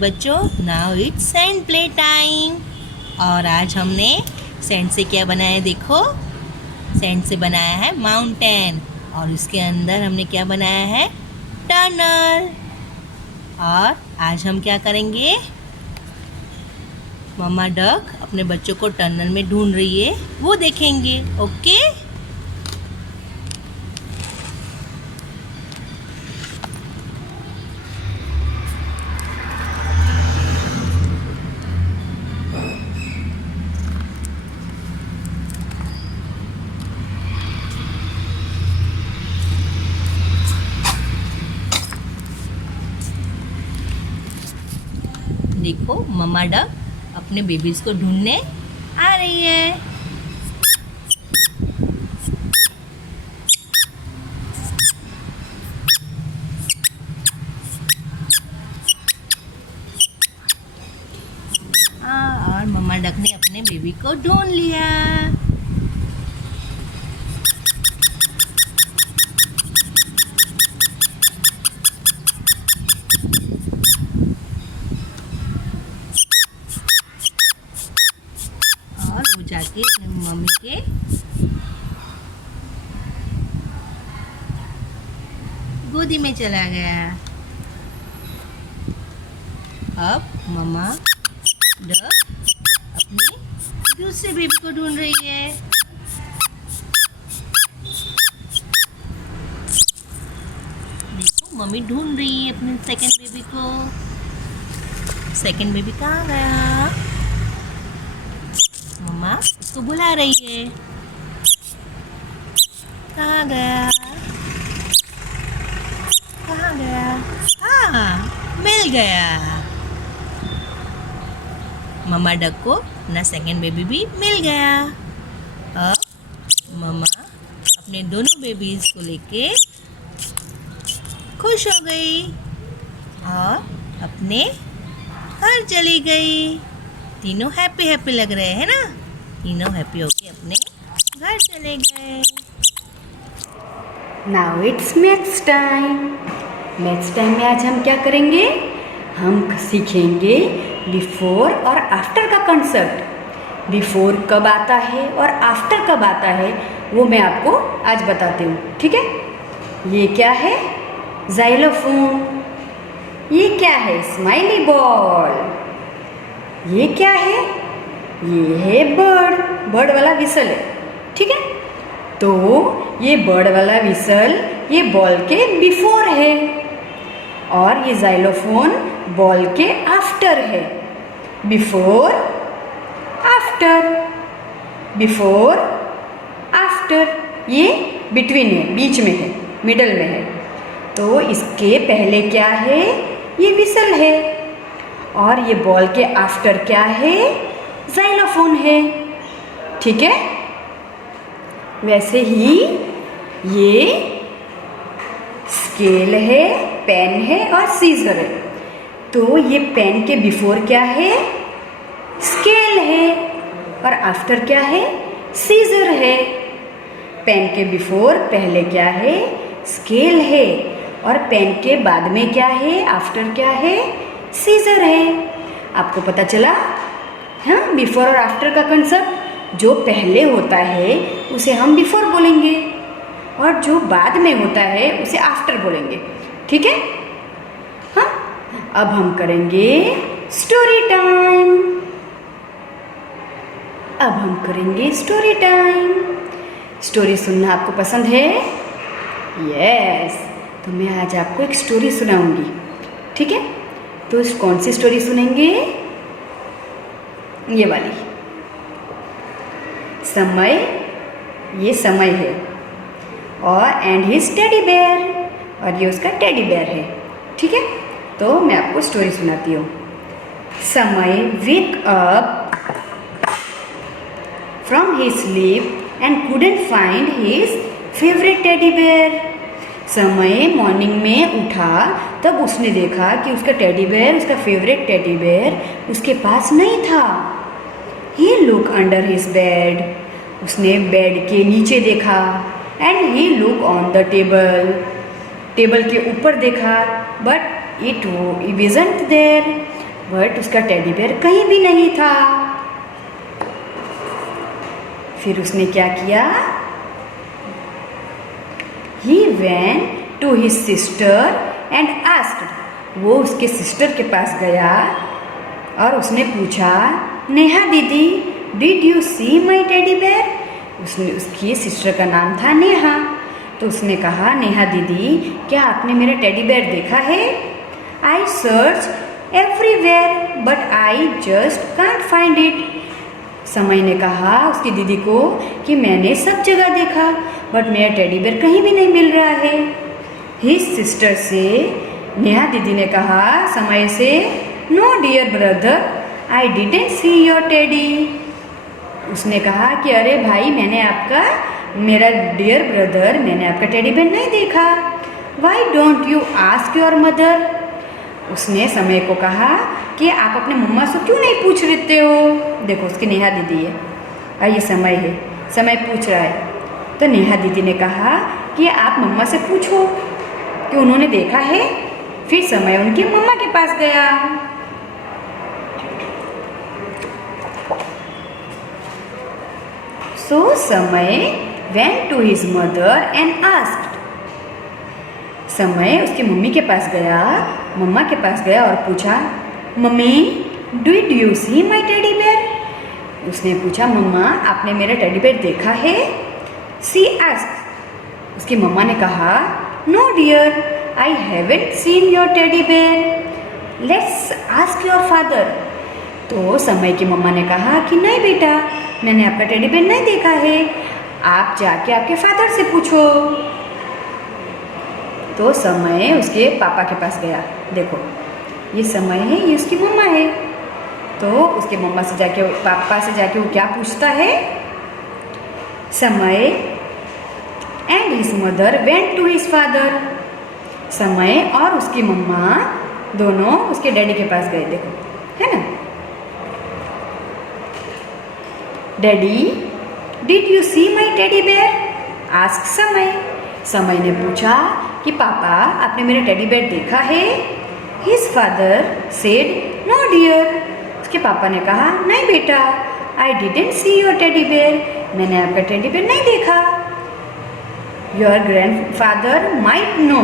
बच्चों, now it's sand play time. और आज हमने सैंड से क्या बनाया है देखो। सैंड से बनाया है माउंटेन और उसके अंदर हमने क्या बनाया है, टनल। और आज हम क्या करेंगे, मम्मा डक अपने बच्चों को टनल में ढूंढ रही है, वो देखेंगे। ओके, देखो मम्मा डक अपने बेबीज को ढूंढने आ रही है। और मम्मा डक ने अपने बेबी को ढूंढ लिया। और वो जाके अपनी मम्मी के गोदी में चला गया। अब मम्मा डक अपने दूसरे बेबी को ढूंढ रही है। देखो मम्मी ढूंढ रही है अपने सेकंड बेबी को। सेकंड बेबी कहाँ गया? मम्मा उसको बुला रही है, कहाँ गया, कहाँ गया? हाँ, मिल गया। मम्मा डक को अपना सेकंड बेबी भी मिल गया। अब मम्मा अपने दोनों बेबीज को लेके खुश हो गई और अपने घर चली गई। तीनों हैप्पी हैप्पी लग रहे हैं ना, तीनों हैप्पी होके अपने घर चले गए। Now it's maths time. Maths time में आज हम क्या करेंगे, हम सीखेंगे बिफोर और आफ्टर का कंसेप्ट। बिफोर कब आता है और आफ्टर कब आता है वो मैं आपको आज बताती हूँ, ठीक है। ये क्या है, ज़ाइलोफोन। ये क्या है, स्माइली बॉल। ये क्या है, ये है बर्ड, बर्ड वाला विसल है, ठीक है। तो ये बर्ड वाला विसल ये बॉल के बिफोर है और ये ज़ाइलोफोन बॉल के आफ्टर है। बिफोर आफ्टर, बिफोर आफ्टर, ये बिटवीन है, बीच में है, मिडल में है। तो इसके पहले क्या है, ये विसल है और ये बॉल के आफ्टर क्या है, ज़ाइलोफोन है, ठीक है। वैसे ही ये स्केल है, पेन है और सीजर है। तो ये पेन के बिफोर क्या है, स्केल है और आफ्टर क्या है, सीजर है। पेन के बिफोर पहले क्या है, स्केल है और पेन के बाद में क्या है, आफ्टर क्या है, सीजर है। आपको पता चला, हाँ, बिफोर और आफ्टर का कंसेप्ट। जो पहले होता है उसे हम बिफोर बोलेंगे और जो बाद में होता है उसे आफ्टर बोलेंगे, ठीक है। हाँ, अब हम करेंगे स्टोरी टाइम। अब हम करेंगे स्टोरी टाइम। स्टोरी सुनना आपको पसंद है? यस, तो मैं आज आपको एक स्टोरी सुनाऊंगी, ठीक है। तो कौन सी स्टोरी सुनेंगे, ये वाली। समय, ये समय है और एंड हिज टेडी बेयर, और ये उसका टेडी बेयर है, ठीक है। तो मैं आपको स्टोरी सुनाती हूँ। समय wake up from his sleep and couldn't find his favorite teddy bear. समय मॉर्निंग में उठा तब उसने देखा कि उसका टेडी बेयर, उसका फेवरेट टेडी बेयर उसके पास नहीं था। He looked under his bed. उसने बेड के नीचे देखा। And he looked on the table. Table के ऊपर देखा, but it wasn't there. But उसका टेडी बेयर कहीं भी नहीं था। फिर उसने क्या किया? He went to his sister and asked. वो उसके सिस्टर के पास गया और उसने पूछा, नेहा दीदी, did you see my teddy bear? उसने, उसकी सिस्टर का नाम था नेहा। तो उसने कहा, नेहा दीदी, क्या आपने मेरा टेडी बेयर देखा है? I search everywhere but I just can't find it. समय ने कहा उसकी दीदी को कि मैंने सब जगह देखा बट मेरा टेडी बेयर कहीं भी नहीं मिल रहा है। हिज सिस्टर से, नेहा दीदी ने कहा समय से, no dear brother, I didn't see your teddy. उसने कहा कि अरे भाई, मेरा डियर ब्रदर, मैंने आपका टेडी बेयर नहीं देखा। Y don't you ask your mother? उसने समय को कहा कि आप अपने मम्मा से क्यों नहीं पूछ लेते हो? देखो, उसकी नेहा दीदी है और ये समय है, समय पूछ रहा है। तो नेहा दीदी ने कहा कि आप मम्मा से पूछो कि उन्होंने देखा है। फिर समय उनकी मम्मा के पास गया। सो समय went to his mother and asked. समय उसकी मम्मी के पास गया, मम्मा के पास गया और पूछा, mummy, did you see my teddy bear? उसने पूछा, मम्मा, आपने मेरा टेडी बेयर देखा है? She asked. उसकी मम्मा ने कहा, no dear, I haven't seen your teddy bear, let's ask your father. तो समय की मम्मा ने कहा कि नहीं बेटा, मैंने आपका टेडी बेयर नहीं देखा है, आप जाके आपके फादर से पूछो. तो समय उसके पापा के पास गया. देखो, ये समय है, ये उसकी मम्मा है. तो उसके मम्मा से जाके, पापा से जाके वो क्या पूछता है? Samay and his mother went to his father. Samay और उसकी मम्मा दोनों उसके डैडी के पास गए. देखो, है ना. Daddy, did you see my teddy bear? Ask Samay. Samay ने पूछा कि पापा, आपने मेरा टेडी बेयर देखा है? His father said, no dear. उसके पापा ने कहा, नहीं बेटा, I didn't see your teddy bear, मैंने आपका टेडी बेयर नहीं देखा. योर ग्रैंडफादर माइट नो,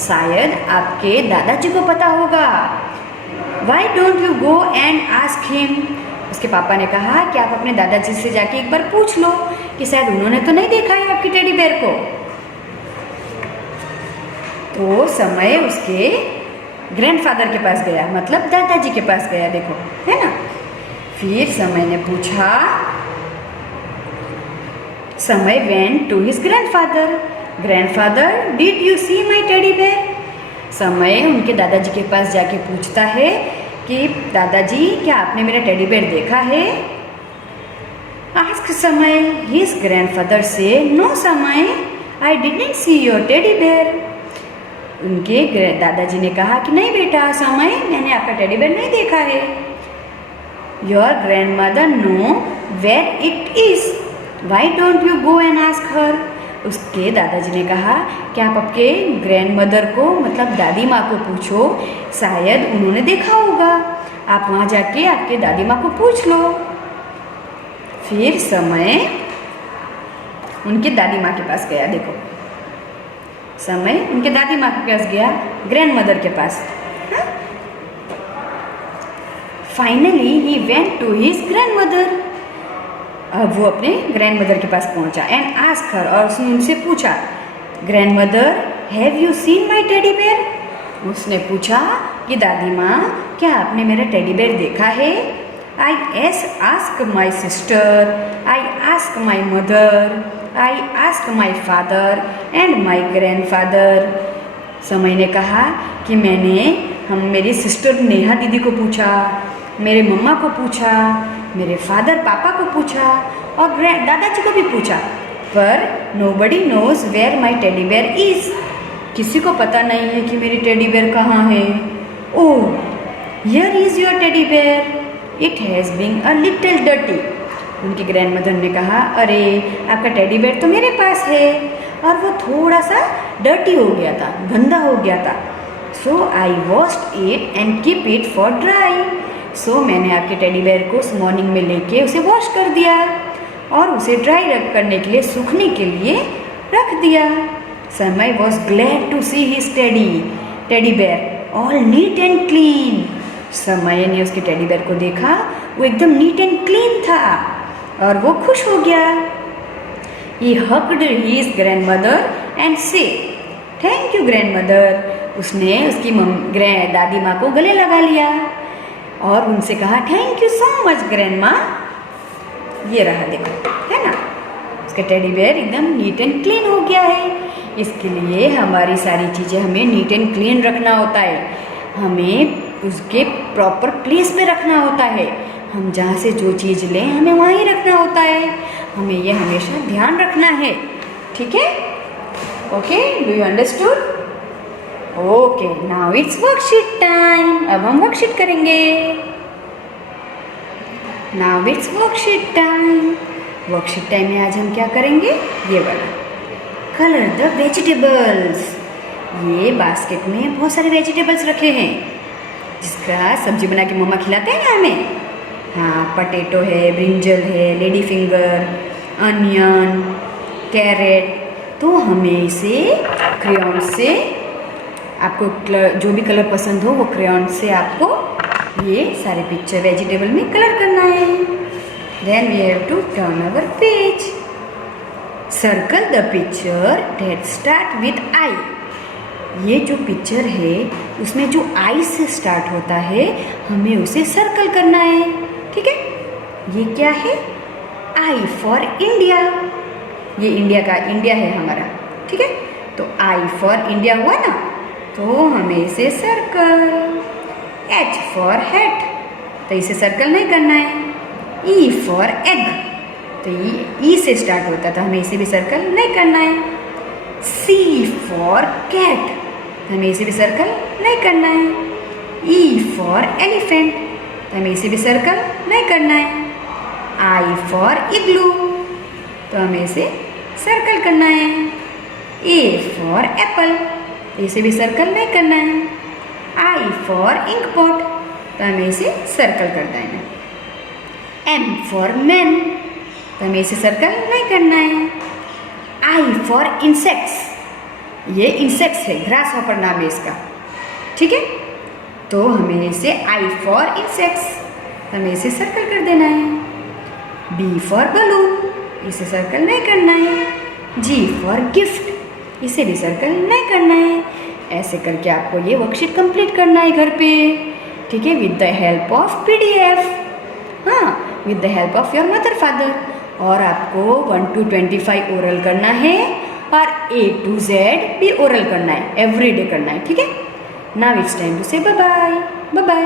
शायद आपके दादाजी को पता होगा. Y don't you go and ask him? उसके पापा ने कहा कि आप अपने दादाजी से जाके एक बार पूछ लो कि शायद उन्होंने तो नहीं देखा है आपकी टेडी बेयर को. तो समय उसके ग्रैंडफादर के पास गया, मतलब दादाजी के पास गया. देखो, है ना. फिर समय ने पूछा, Samay went to his grandfather. Grandfather, did you see my teddy bear? Samay उनके दादाजी के पास जाके पूछता है कि दादाजी, क्या आपने मेरा टेडी बेयर देखा है? आस्क समय. हिज ग्रैंडफादर से, no Samay, I didn't see your teddy bear. उनके दादाजी ने कहा कि नहीं बेटा, समय, मैंने आपका टेडी बेयर नहीं देखा है. Your grandmother know where it is, why don't you go and ask her? उसके दादाजी ने कहा कि आप आपके ग्रैंडमदर को, मतलब दादी माँ को पूछो, शायद उन्होंने देखा होगा. आप वहाँ जाके आपके दादी माँ को पूछ लो. फिर समय उनके दादी माँ के पास गया. देखो, समय उनके दादी माँ के पास गया, ग्रैंडमदर के पास. Finally he went to his grandmother. अब वो अपने ग्रैंडमदर के पास पहुंचा. एंड आस्क हर, और उसने उनसे पूछा, grandmother, have you seen my teddy bear? उसने पूछा कि दादी माँ, क्या आपने मेरा टेडी बेयर देखा है? I ask my sister, I ask my mother, I ask my father and my grandfather. समय ने कहा कि मैंने मेरी सिस्टर नेहा दीदी को पूछा, मेरे मम्मा को पूछा, मेरे फादर पापा को पूछा और दादाजी को भी पूछा, पर nobody knows where my teddy bear is. किसी को पता नहीं है कि मेरी टेडी बेयर कहाँ है. Oh, here is your teddy bear, it has been a little dirty. उनकी ग्रैंडमदर ने कहा, अरे आपका टेडी बेयर तो मेरे पास है और वो थोड़ा सा डर्टी हो गया था, गंदा हो गया था. So I washed it and keep it for dry. So मैंने आपके टेडी बेयर को मॉर्निंग में लेके उसे वॉश कर दिया और उसे ड्राई रख करने के लिए, सूखने के लिए रख दिया। Samay was glad to see his teddy bear all neat and clean. Samay ने उसके टेडी बेयर को देखा, वो एकदम नीट एंड क्लीन था और वो खुश हो गया। He hugged his grandmother and said, "Thank you, grandmother." उसने उसकी दादी माँ को गले लगा लिया और उनसे कहा, "Thank you so much, grandma." ये रहा, देखो, है ना, उसका टेडी बेयर एकदम नीट एंड क्लीन हो गया है। इसके लिए हमारी सारी चीज़ें हमें नीट एंड क्लीन रखना होता है, हमें उसके प्रॉपर प्लेस पे रखना होता है। हम जहाँ से जो चीज़ लें हमें वहीं रखना होता है, हमें ये हमेशा ध्यान रखना है, ठीक है? Okay, do you understood? Okay, now it's worksheet time. अब हम वर्कशीट करेंगे। Now it's worksheet time. Worksheet time में आज हम क्या करेंगे? ये वाला, कलर द वेजिटेबल्स। ये बास्केट में बहुत सारे वेजिटेबल्स रखे हैं जिसका सब्जी बना के मम्मा खिलाते हैं ना हमें। हाँ, पटेटो है, ब्रिंजल है, लेडी फिंगर, अनियन, कैरेट। तो हमें इसे क्रेयॉन से, आपको जो भी कलर पसंद हो वो क्रेयॉन से आपको ये सारे पिक्चर वेजिटेबल में कलर करना है। Then we have to turn our page. Circle the picture that start with I. ये जो पिक्चर है उसमें जो आई से स्टार्ट होता है, हमें उसे सर्कल करना है, ठीक है? ये क्या है? I for India. ये इंडिया है हमारा, ठीक है? तो आई फॉर इंडिया हुआ ना, तो हमें इसे सर्कल। एच फॉर हेड, तो इसे सर्कल नहीं करना है। ई फॉर एग, तो ये ई से स्टार्ट होता है, तो हमें इसे भी सर्कल नहीं करना है। सी फॉर कैट, हमें इसे भी सर्कल नहीं करना है। ई फॉर एलिफेंट, तो हमें इसे भी सर्कल नहीं करना है। आई फॉर इग्लू, तो हमें इसे सर्कल करना है। ए फॉर एप्पल, इसे भी सर्कल नहीं करना है। आई फॉर इंक पॉट, तो हमें इसे सर्कल करना है। एम फॉर मैन, तो हमें इसे सर्कल नहीं करना है। आई फॉर इंसेक्ट्स, ये इंसेक्ट्स है, ग्रास हॉपर नाम है इसका, ठीक है? तो हमें इसे आई फॉर इंसेक्ट्स, हमें इसे सर्कल कर देना है। बी फॉर बलून, इसे सर्कल नहीं करना है। जी फॉर गिफ्ट, इसे भी सर्कल नहीं करना है। ऐसे करके आपको ये वर्कशीट कंप्लीट करना है घर पे, ठीक है? With the help of PDF, हाँ, with the help of your mother father. और आपको 1 to 25 ओरल करना है और A to Z भी ओरल करना है, एवरी डे करना है, ठीक है? Now it's time to say bye bye. Bye bye.